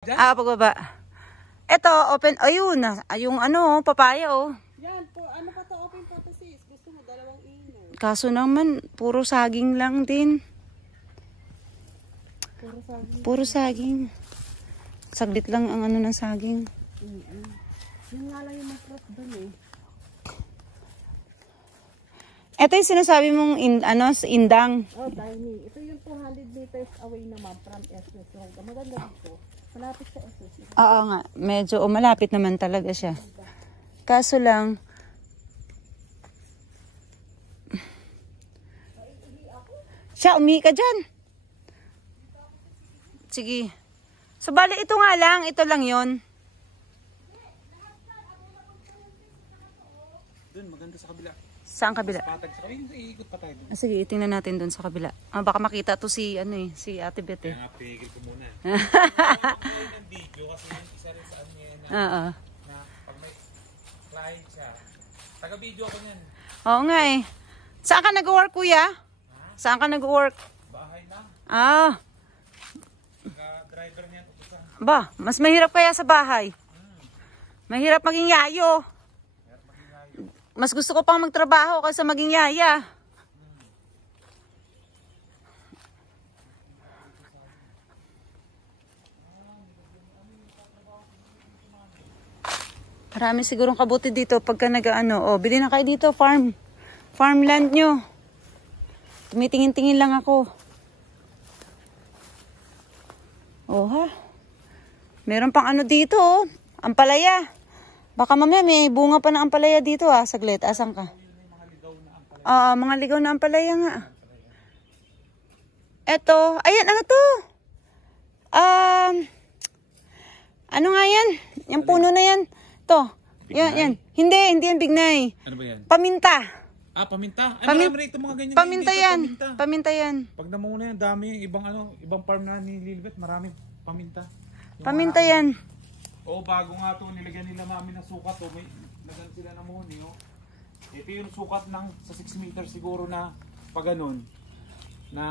Pagbaba. Ito, open, ayun, yung ano, papaya, oh. Yan po, ano pa to, open photosis. Gusto mo, 2 ino. Kaso naman, puro saging lang din. Puro saging. Puro saging. Saglit lang ang ano ng saging. Yun nga lang yung masarap dun eh. Ito yung sinasabi mong indang. Oh, tiny. Ito yung 200 meters away naman from SS Road. Maganda dito. Malapit sa SS. Oo nga, medyo malapit naman talaga siya. Kaso lang, siya, umihi ka dyan. Sige. So, bali, ito nga lang. Ito lang yon. Doon, maganda sa kabila. Saan kabila? Patag sa kabila, iikot pa tayo doon. Sige, tingnan natin doon sa kabila. Baka makita to si, si Ate Beth eh. Kaya nga, pigil ko muna. Ng video kasi yung isa rin sa ano yan Oo. na pag may client siya. Taga-video ako niyan. Oo nga eh. Saan ka nag-work, kuya? Saan ka nag-work? Bahay lang. Taga-driver niya. Ba, mas mahirap kaya sa bahay. Mahirap maging yayo. Mas gusto ko pang magtrabaho kaysa maging yaya. Marami sigurong kabuti dito pagka nag-ano. Oh, bili na kayo dito, farmland nyo. Tumitingin-tingin lang ako. Oh ha. Meron pang ano dito, oh. Ampalaya. Baka mamaya may bunga pa na ampalaya dito, ah. Saglit, asan ka? Mga ligaw na ampalaya nga. Eto, ayan, ano to? Ano nga yan? Yung puno na yan. To. Yan. Hindi yan bignay. Ano ba yan? Paminta. Paminta? Ay, marami rito mga ganyan. Paminta yan. Paminta yan. Pag namuna yan, dami. Ibang farm na ni Lilibet, marami paminta. Paminta yan. Oo, bago nga ito, nilagyan nila mami ng sukat. May nagan sila na muni. Ito yung sukat ng sa 6 meters siguro na pag ganun. Na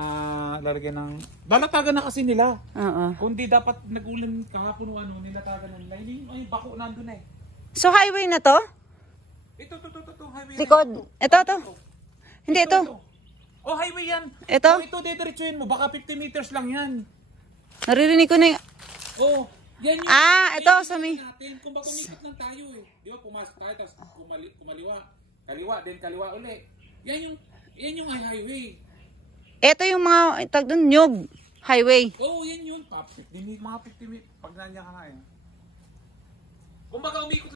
lalagyan ng... Lalatagan na kasi nila. Oo. Kundi dapat nag-ulan kahapon o nilatagan na nila. Ay, bako nandun eh. So, highway na to? Ito, highway. Likod. Ito. Hindi, ito. Oh, highway yan. Ito? Oh, ito, dediretsuhin mo. Baka 50 meters lang yan. Naririnig ko na yung... Oh, yan yung... ito sa may... Kung baka umikot lang tayo eh. Di ba, pumasok tayo, tapos kumaliwa. Kaliwa uli. Yan yung highway. Ito yung mga, tag doon, Nyog Highway. Oh, yan yun. Mga 50 meters. Pag nandiyan ka nga eh. Kung baka umikot